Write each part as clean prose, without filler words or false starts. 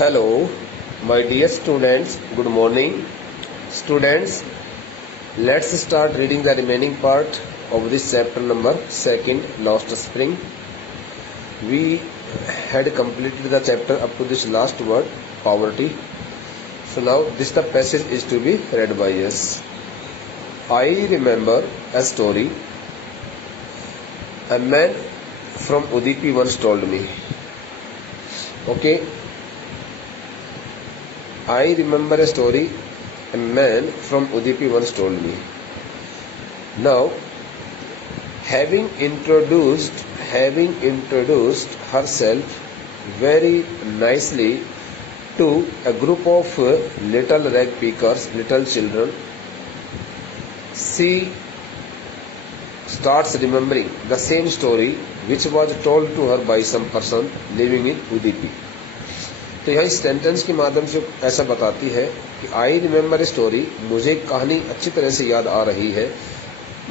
Hello, my dear students. Good morning. Students, let's start reading the remaining part of this chapter number 2, Last Spring. We had completed the chapter up to this last word, poverty. So now this the passage is to be read by us. I remember a story. A man from Udupi once told me. Okay. I remember a story a man from Udupi once told me. Now, having introduced herself very nicely to a group of little rag pickers, little children, she starts remembering the same story which was told to her by some person living in Udupi. तो यहाँ इस sentence के माध्यम से ऐसा बताती है कि आई रिमेम्बर ए स्टोरी, मुझे कहानी अच्छी तरह से याद आ रही है,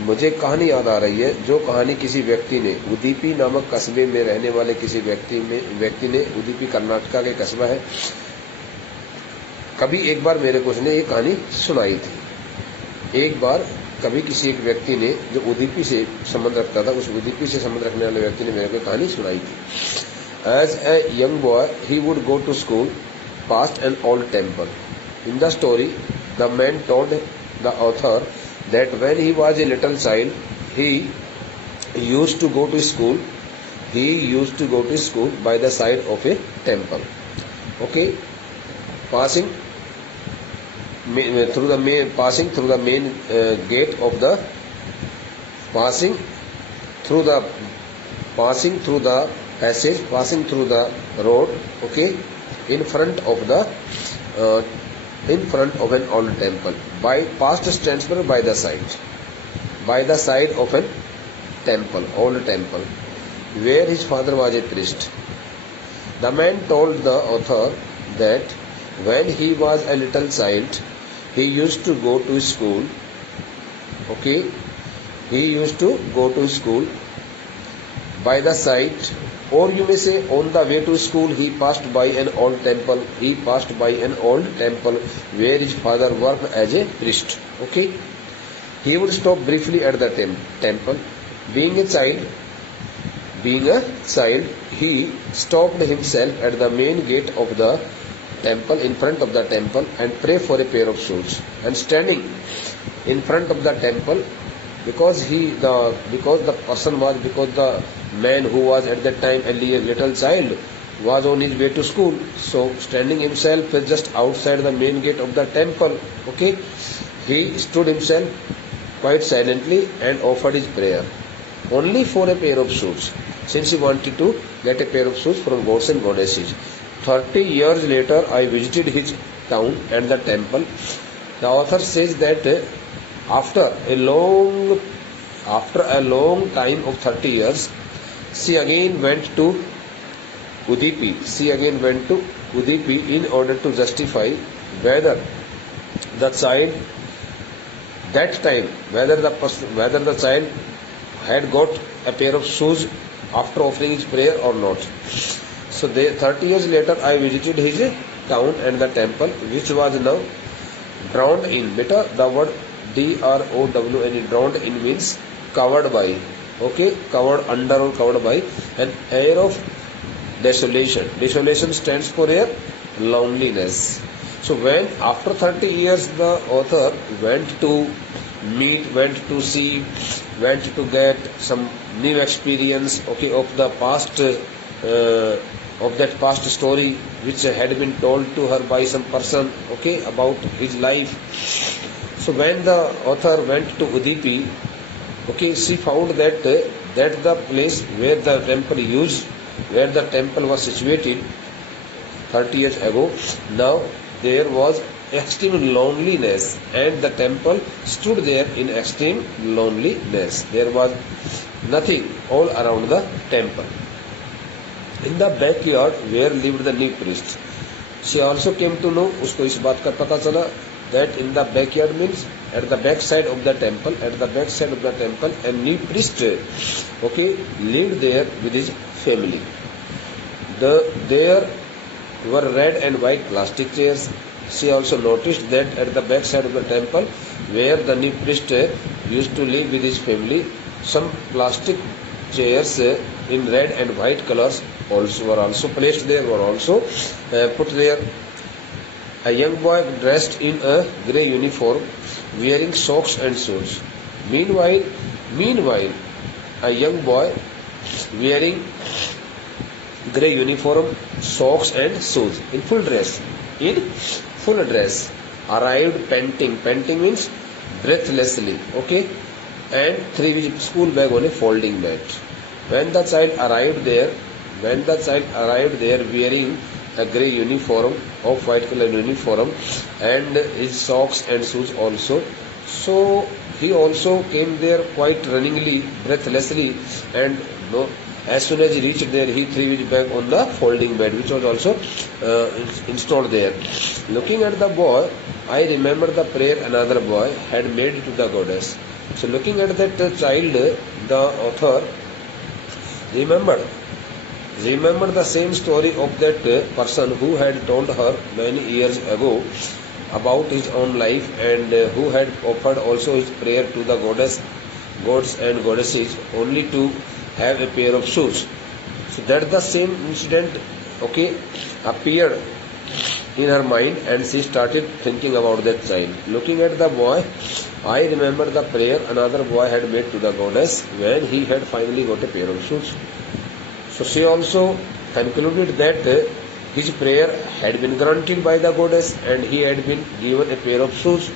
मुझे कहानी याद आ रही है जो कहानी किसी व्यक्ति ने उदुपी नामक कस्बे में रहने वाले किसी व्यक्ति ने, उदुपी कर्नाटका के कस्बा है, कभी एक बार मेरे को उसने ये कहानी सुनाई थी। एक बार कभी किसी एक व्यक्ति ने जो उदुपी से संबंध रखता था, उस उदुपी से संबंध रखने वाले व्यक्ति ने मेरे को कहानी सुनाई थी। As a young boy, he would go to school past an old temple. In the story, the man told the author that when he was a little child, he used to go to school. He used to go to school by the side of a temple. Okay, passing through the main gate of the passing through the road, okay, in front of an old temple. By past stands for by the side of an temple, old temple, where his father was a priest. The man told the author that when he was a little child, he used to go to school. Okay, he used to go to school by the side, or you may say on the way to school he passed by an old temple. He passed by an old temple where his father worked as a priest. Okay, he would stop briefly at the temple. Being a child, he stopped himself at the main gate of the temple, in front of the temple, and pray for a pair of shoes. And standing in front of the temple, because the man who was at that time a little child was on his way to school, so standing himself just outside the main gate of the temple, okay, he stood himself quite silently and offered his prayer only for a pair of shoes, since he wanted to get a pair of shoes from gods and goddesses. 30 years later, I visited his town and the temple. The author says that after a long time of 30 years, she again went to Udupi. In order to justify whether the child had got a pair of shoes after offering his prayer or not. So 30 years later, I visited his town and the temple, which was now drowned in. Beta, the word D-R-O-W-N-E, drowned in means covered by. Okay, covered under or covered by an air of desolation. Desolation stands for a loneliness. So when after 30 years the author went to meet, went to see, went to get some new experience, okay, of the past, of that past story which had been told to her by some person, okay, about his life. So when the author went to Udupi, okay, she found that the place where the temple was situated 30 years ago, now there was extreme loneliness, and the temple stood there in extreme loneliness. There was nothing all around the temple. In the backyard where lived the new priest, she also came to know, उसको इस बात का पता चला, that in the backyard means at the back side of the temple, a new priest, okay, lived there with his family. There were red and white plastic chairs. She also noticed that at the back side of the temple, where the new priest used to live with his family, some plastic chairs in red and white colors were also placed there, were also put there. A young boy dressed in a grey uniform, wearing socks and shoes. Meanwhile, a young boy wearing grey uniform, socks and shoes, in full dress, arrived panting. Panting means breathlessly, okay, and three school bag on a folding mat. When the child arrived there wearing a grey uniform, of white color uniform, and his socks and shoes also. So he also came there quite runningly, breathlessly, and as soon as he reached there, he threw his bag on the folding bed, which was also installed there. Looking at the boy, I remembered the prayer another boy had made to the goddess. So looking at that child, the author remembered the same story of that person who had told her many years ago about his own life, and who had offered also his prayer to the gods and goddesses only to have a pair of shoes. So that the same incident, okay, appeared in her mind, and she started thinking about that child. Looking at the boy, I remember the prayer another boy had made to the goddess when he had finally got a pair of shoes. So she also concluded that his prayer had been granted by the goddess and he had been given a pair of shoes.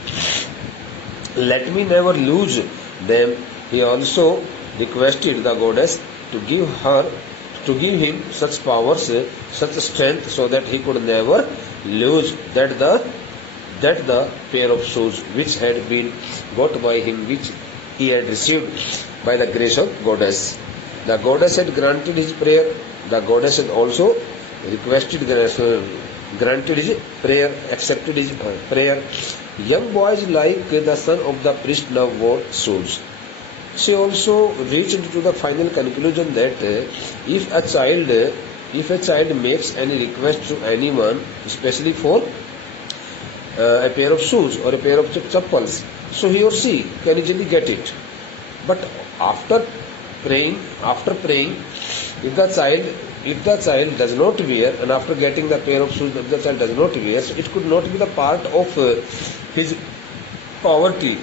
Let me never lose them. He also requested the goddess to give him such powers, such strength, so that he could never lose that the pair of shoes which had been got by him, which he had received by the grace of goddess. The goddess had granted his prayer. The goddess had also granted his prayer, accepted his prayer. Young boys like the son of the priest now wore shoes. She also reached to the final conclusion that if a child makes any request to anyone, especially for a pair of shoes or a pair of chappals, so he or she can easily get it. But after praying, if the child does not wear, and after getting the pair of shoes, if the child does not wear, so it could not be the part of his poverty.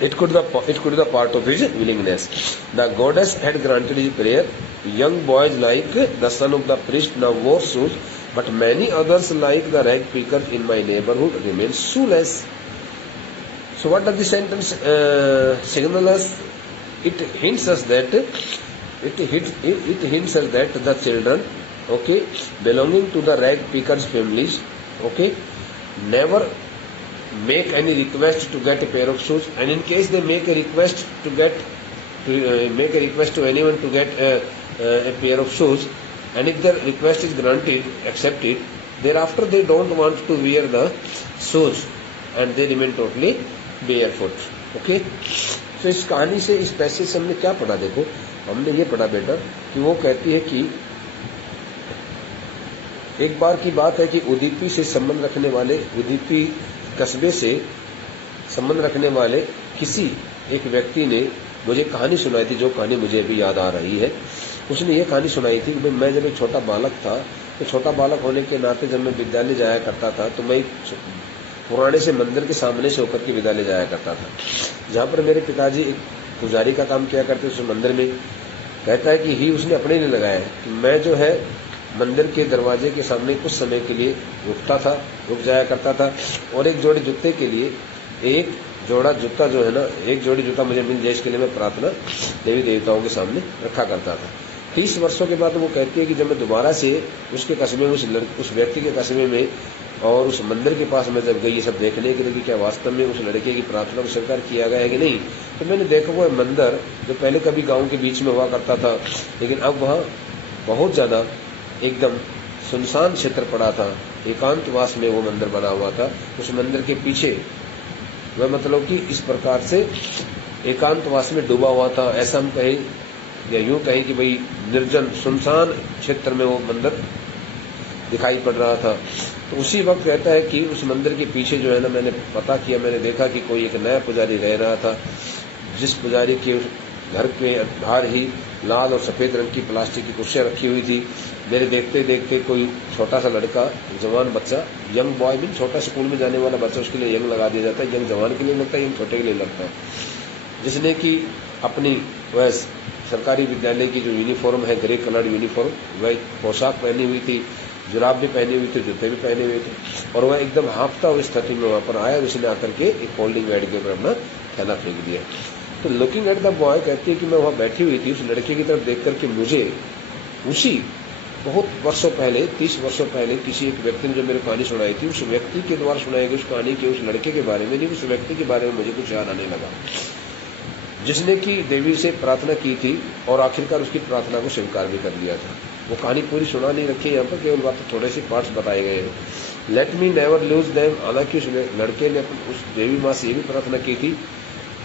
It could be the part of his willingness. The goddess had granted his prayer. Young boys like the son of the priest now wore shoes, but many others like the rag pickers in my neighborhood remained shoeless. So what does the sentence signal us? It hints us that the children, okay, belonging to the rag pickers families, okay, never make any request to get a pair of shoes, and in case they make a request to anyone to get a pair of shoes, and if their request is granted, accepted, thereafter they don't want to wear the shoes and they remain totally barefoot. Okay, तो इस कहानी से, इस passage से हमने क्या पढ़ा? देखो, हमने ये पढ़ा बेटा कि वो कहती है कि एक बार की बात है कि उदीपी से संबंध रखने वाले, उदीपी कस्बे से संबंध रखने वाले किसी एक व्यक्ति ने मुझे कहानी सुनाई थी, जो कहानी मुझे अभी याद आ रही है। उसने ये कहानी सुनाई थी कि मैं जब एक छोटा बालक था, तो छोटा बालक होने के नाते जब मैं विद्यालय जाया करता था, तो मैं पुराने से मंदिर के सामने से होकर के विद्यालय जाया करता था, जहाँ पर मेरे पिताजी एक पुजारी का काम किया करते उस मंदिर में। कहता है कि उसने अपने लिए लगाया है कि मैं जो है मंदिर के दरवाजे के सामने कुछ समय के लिए रुक जाया करता था, और एक जोड़ी जूते के लिए, एक जोड़ा जूता जो है ना, एक जोड़ी जूता मुझे मिल जाए, इसके लिए मैं प्रार्थना देवी देवताओं के सामने रखा करता था। 30 वर्षों के बाद वो कहती है कि जब मैं दोबारा से उसके कस्बे में, उस व्यक्ति के कस्बे में और उस मंदिर के पास मैं जब गई ये सब देखने के लिए कि क्या वास्तव में उस लड़के की प्रार्थना को स्वीकार किया गया है कि नहीं, तो मैंने देखा वो मंदिर जो पहले कभी गाँव के बीच में हुआ करता था, लेकिन अब वहाँ बहुत ज्यादा एकदम सुनसान क्षेत्र पड़ा था, एकांतवास में वो मंदिर बना हुआ था। उस मंदिर के पीछे वह मतलब कि इस प्रकार से एकांतवास में डूबा हुआ था, ऐसा हम कहें या यूं कहें कि भाई निर्जन सुनसान क्षेत्र में वो मंदिर दिखाई पड़ रहा था। तो उसी वक्त कहता है कि उस मंदिर के पीछे जो है ना, मैंने पता किया, मैंने देखा कि कोई एक नया पुजारी रह रहा था, जिस पुजारी के घर के बाहर ही लाल और सफेद रंग की प्लास्टिक की कुर्सियां रखी हुई थी। मेरे देखते देखते कोई छोटा सा लड़का, जवान बच्चा, यंग बॉय भी, छोटा स्कूल में जाने वाला बच्चा, उसके लिए यंग लगा दिया जाता है, यंग जवान के लिए लगता है, यंग छोटे के लिए लगता है, जिसने कि अपनी वह सरकारी विद्यालय की जो यूनिफॉर्म है, ग्रे कलर्ड यूनिफॉर्म, वह पोशाक पहनी हुई थी, जुराब भी पहनी हुई थी, जूते भी पहने हुए थे, और वह एकदम हाँफता हुई स्थिति में वहां पर आया। उसने आकर के एक फोल्डिंग बेड के ऊपर अपना थैला फेंक दिया। तो लुकिंग एट द बॉय, कहती है कि मैं वहां बैठी हुई थी, उस लड़के की तरफ देख करके मुझे उसी बहुत वर्षों पहले, 30 वर्षों पहले किसी एक व्यक्ति ने जो मेरे कहानी सुनाई थी, उस व्यक्ति के द्वारा सुनाई गई उस कहानी के, उस लड़के के बारे में नहीं, उस व्यक्ति के बारे में मुझे कुछ याद आने लगा, जिसने कि देवी से प्रार्थना की थी और आखिरकार उसकी प्रार्थना को स्वीकार भी कर लिया था। वो कहानी पूरी सुना नहीं रखी है यहाँ पर, केवल बात थोड़े से पार्ट्स बताए गए हैं। Let me never lose them. हालांकि उस लड़के ने उस देवी माँ से ये भी प्रार्थना की थी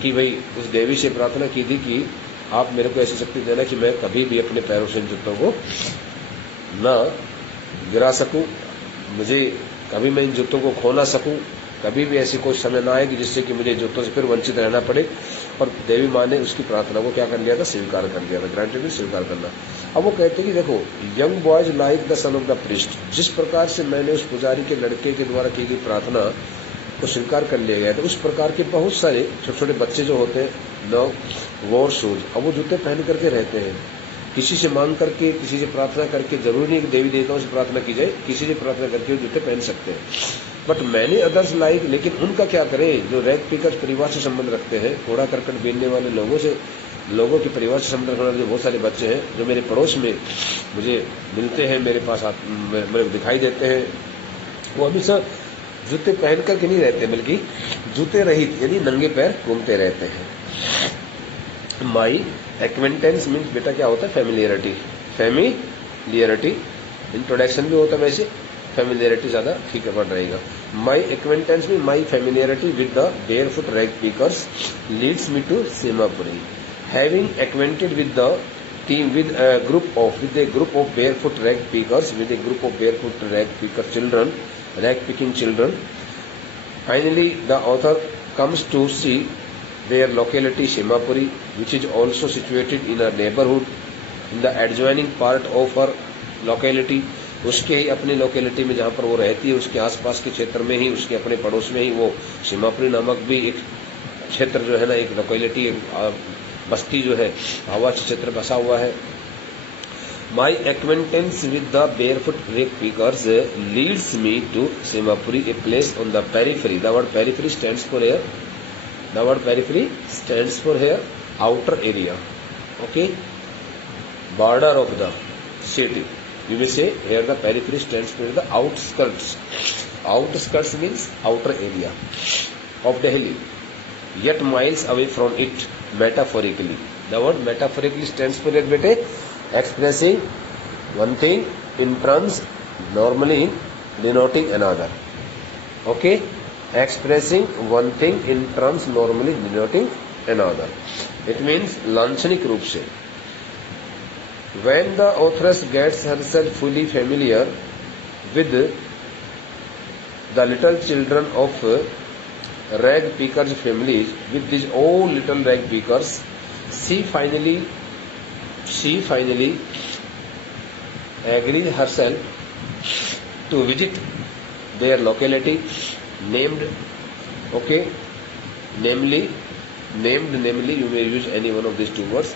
कि भाई, उस देवी से प्रार्थना की थी कि आप मेरे को ऐसी शक्ति देना कि मैं कभी भी अपने पैरों से इन जूतों को न गिरा सकूं, मुझे कभी मैं इन जूतों को खो ना सकूं, कभी भी ऐसी कोई समय ना आए कि जिससे कि मुझे जूतों से फिर वंचित रहना पड़े। और देवी माँ ने उसकी प्रार्थना को क्या कर लिया था, स्वीकार कर लिया था। ग्रांटेड भी स्वीकार करना। अब वो कहते हैं कि देखो, young boys like the son of the priest, जिस प्रकार से मैंने उस पुजारी के लड़के के द्वारा की गई प्रार्थना को स्वीकार कर लिया गया था, उस प्रकार के बहुत सारे छोटे छोटे बच्चे जो होते हैं, नो वॉर शूज, अब वो जूते पहन करके रहते हैं। किसी से मांग करके, किसी से प्रार्थना करके, जरूरी नहीं कि देवी देवताओं से प्रार्थना की जाए, किसी से प्रार्थना करके वो जूते पहन सकते हैं। बट मैंने अदर्स लाइक, लेकिन उनका क्या करें जो रैग पिकर्स परिवार से संबंध रखते हैं, कूड़ा करकट बीनने वाले लोगों के परिवार से संबंध रखने वाले जो बहुत सारे बच्चे हैं, जो मेरे पड़ोस में मुझे मिलते हैं, मेरे पास मेरे दिखाई देते हैं, वो अभी सर जूते पहन करके नहीं रहते, बल्कि जूते रहित यानी नंगे पैर घूमते रहते हैं। माई एक्वेंटेंस मीन्स, बेटा क्या होता है, फैमिलियरिटी। फैमिलियरिटी इंट्रोडक्शन भी होता है, वैसे फैमिलियरिटी ज्यादा ठीक है पड़ रहेगा। माई एक्वेंटेंस में my familiarity with the barefoot rag pickers leads me to Seemapuri. Having acquainted with the team with a group of barefoot rag pickers, with a group of barefoot rag picker children, rag picking children. Finally, the author comes to see their locality Shimapuri, which is also situated in a neighborhood in the adjoining part of her locality. उसके ही अपनी locality में जहाँ पर वो रहती है, उसके आसपास के क्षेत्र में ही, उसके अपने पड़ोस में ही वो सीमापुरी नामक भी एक क्षेत्र जो है ना, एक लोकेलिटी, एक बस्ती जो है, आवास क्षेत्र बसा हुआ है। My acquaintance with the barefoot rag pickers leads me to Seemapuri, a place on the periphery. The word periphery stands for here, the word periphery stands for here outer area, okay, border of the city. You will say here the periphery stands for the outskirts. Outskirts means outer area of Delhi, yet miles away from it metaphorically. The word metaphorically stands for it, bete, expressing one thing in terms normally denoting another. Okay, expressing one thing in terms normally denoting another. It means लांछनिक रूप से। When the authoress gets herself fully familiar with the little children of rag pickers families, with these all little rag pickers, she finally agrees herself to visit their locality named, okay, namely, you may use any one of these two words,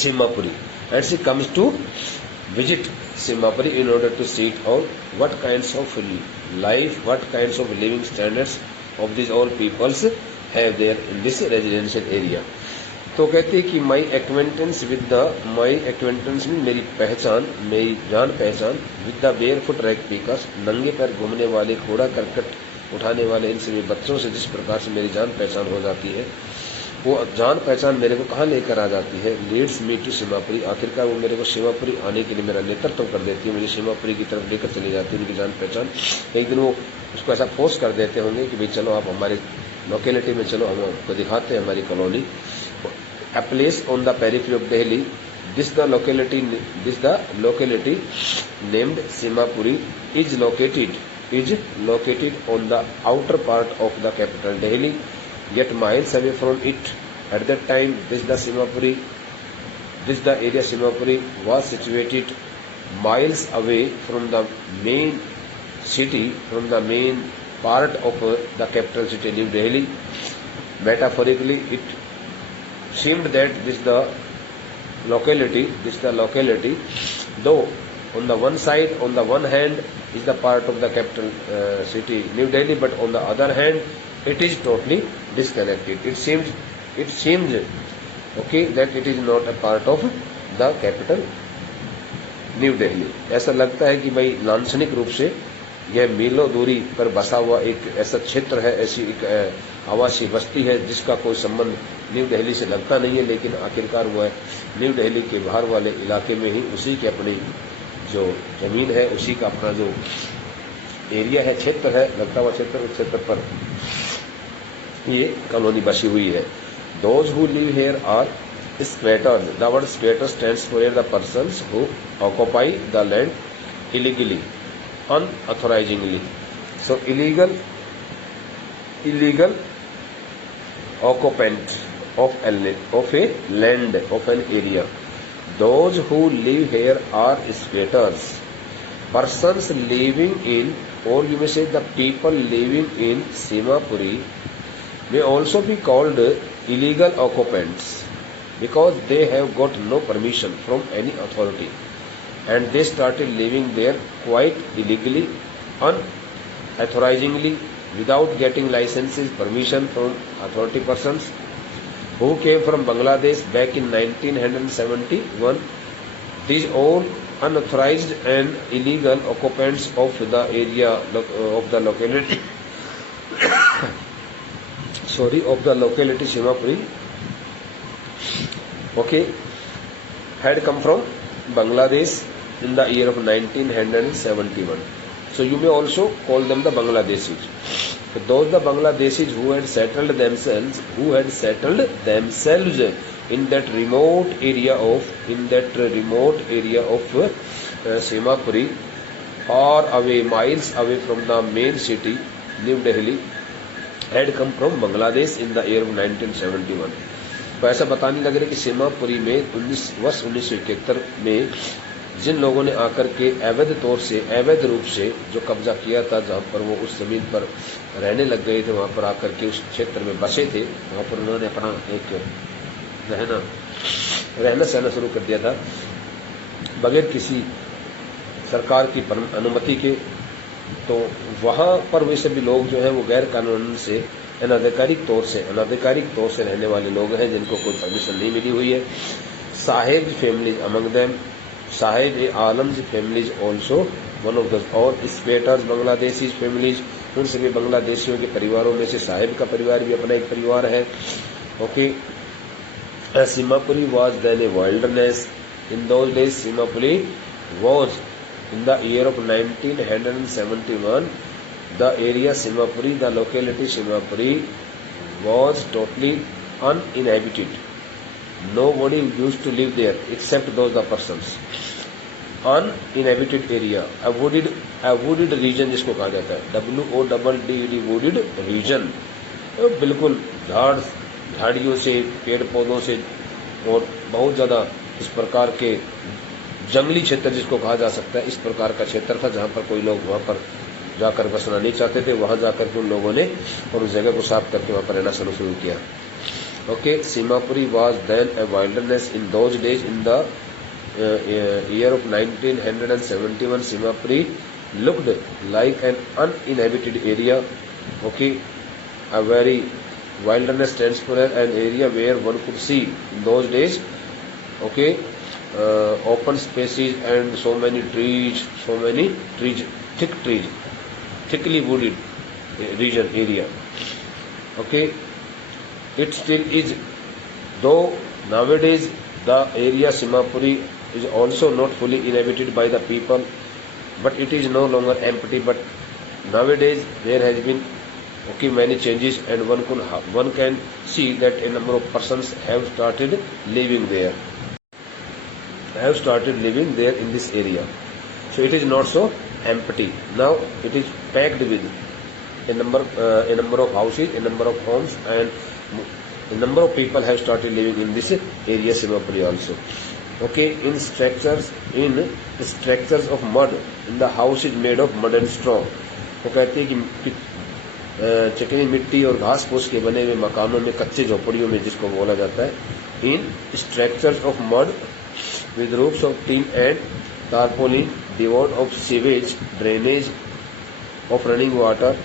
Simapuri. And she comes to visit Simapuri in order to see it out, what kinds of life, what kinds of living standards of these all peoples have there in this residential area. तो कहते हैं कि माई acquaintance में मेरी पहचान, मेरी जान पहचान, with the barefoot rag pickers, नंगे पैर घूमने वाले, कूड़ा करकट उठाने वाले इन सभी बच्चों से जिस प्रकार से मेरी जान पहचान हो जाती है, वो जान पहचान मेरे को कहाँ लेकर आ जाती है, लीड्स मी टू सीमापुरी, आखिरकार वो मेरे को सीमापुरी आने के लिए मेरा नेतृत्व कर देती है, मुझे सीमापुरी की तरफ लेकर चली जाती है उनकी जान पहचान। एक दिन वो उसको ऐसा फोर्स कर देते होंगे कि भाई चलो आप हमारी लोकेलिटी में चलो, हम आपको दिखाते हैं हमारी colony. A place on the periphery of Delhi, This the locality named Simapuri is located on the outer part of the capital Delhi, yet miles away from it. At that time, the area Simapuri was situated miles away from the main city, from the main part of the capital city New Delhi. Metaphorically, it seemed that this the locality, though on the one hand is the part of the capital city New Delhi, but on the other hand it is totally disconnected. It seems okay that it is not a part of the capital new Delhi. ऐसा लगता है कि भाई लांछनिक रूप से यह मीलों दूरी पर बसा हुआ एक ऐसा क्षेत्र है, ऐसी एक आवासीय बस्ती है जिसका कोई संबंध न्यू दिल्ली से लगता नहीं है, लेकिन आखिरकार वह न्यू दिल्ली के बाहर वाले इलाके में ही उसी की अपनी जो जमीन है, उसी का अपना जो एरिया है, क्षेत्र है, लगता हुआ क्षेत्र, उस क्षेत्र पर ये कॉलोनी बसी हुई है. Those who live here are squatters. The word squatter stands for the persons who occupy the land illegally, unauthorizingly. So illegal occupant of a land, of an area. Those who live here are squatters. Persons living in, or you may say the people living in Simapuri may also be called illegal occupants, because they have got no permission from any authority and they started living there quite illegally, unauthorizingly, without getting licenses, permission from authority persons who came from Bangladesh back in 1971. These all unauthorized and illegal occupants of the area of the locality Simapuri, okay, had come from Bangladesh in the year of 1971. So you may also call them the Bangladeshis. So those the Bangladeshis who had settled themselves in that remote area of Simapuri, far away, miles away from the main city New Delhi, had come from Bangladesh in the year of 1971. तो ऐसा बताने लगे कि सीमापुरी में 1971 में जिन लोगों ने आकर के अवैध रूप से जो कब्जा किया था, जहां पर वो उस जमीन पर रहने लग गए थे, वहां पर आकर के उस क्षेत्र में बसे थे, वहां पर उन्होंने अपना एक रहना सहना शुरू कर दिया था बगैर किसी सरकार की अनुमति के. तो वहां पर वे सभी लोग जो हैं वो गैर कानून से अनाधिकारिक तौर से रहने वाले लोग हैं, जिनको कोई परमिशन नहीं मिली हुई है. Saheb families among them, Saheb ए आलम्स families also one of the, और स्पेटर्स बांग्लादेशी फैमिलीज, उन सभी बांग्लादेशियों के परिवारों में से साहेब का परिवार भी अपना एक परिवार है. Okay, Seemapuri was then a wilderness. In those days Seemapuri was, in the year of 1971, the area Simapuri, the locality Simapuri was totally uninhabited. Nobody used to live there except those the persons. Uninhabited area, a wooded region जिसको कहा जाता है, WODD, wooded region. बिल्कुल झाड़ियों से, पेड़ पौधों से और बहुत ज्यादा इस प्रकार के जंगली क्षेत्र जिसको कहा जा सकता है, इस प्रकार का क्षेत्र था जहां पर कोई लोग वहां पर जाकर बसना नहीं चाहते थे. वहां जाकर के उन लोगों ने और उस जगह को साफ करके वहां पर रहना शुरू किया. Okay, Seemapuri was then a wilderness. In those days, in the year of 1971, Simapuri looked like an uninhabited area. Okay, a very wilderness stands for an area where one could see in those days, okay, open spaces and so many trees, thickly wooded region area. Okay, it still is, though nowadays the area Simapuri is also not fully inhabited by the people, but it is no longer empty. But nowadays there has been many changes, and one can see that a number of persons have started living there. have started living there in this area. So it is not so empty. Now it is packed with a number of houses, a number of homes, and a number of people have started living in this area Simhapuri also. Okay, in structures of mud, in the house is made of mud and straw. वो कहते हैं कि चिकनी मिट्टी और घास फूस के बने हुए मकानों में, कच्चे झोपड़ियों में जिसको बोला जाता है, in structures of mud with roofs of tin and tarpaulin, devoid of sewage, drainage, of running water,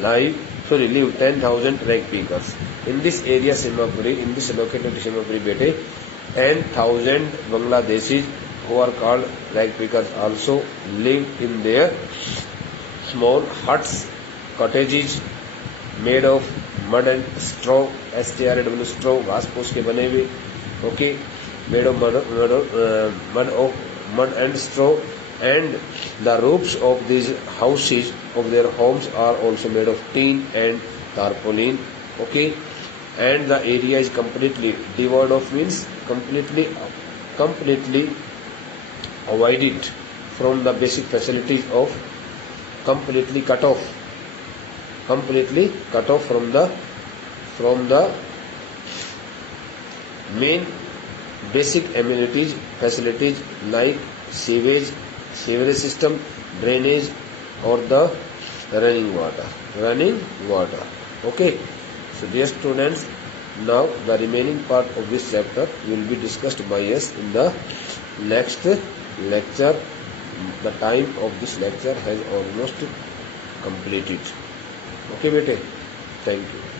live 10,000 rag pickers. In this area Simhapuri, in this locality Simhapuri bete, 10,000 Bangladeshis who are called rag pickers also live in their small huts, cottages made of mud and straw, STRW straw, घास फूस के बने हुए. Okay, made of mud and straw, and the roofs of these houses of their homes are also made of tin and tarpaulin. Okay, and the area is completely devoid of, means completely avoided from the basic facilities of, completely cut off from the main basic amenities, facilities like sewerage system, drainage, or the running water. Okay, so dear students, now the remaining part of this chapter will be discussed by us in the next lecture. The time of this lecture has almost completed. Okay bete, thank you.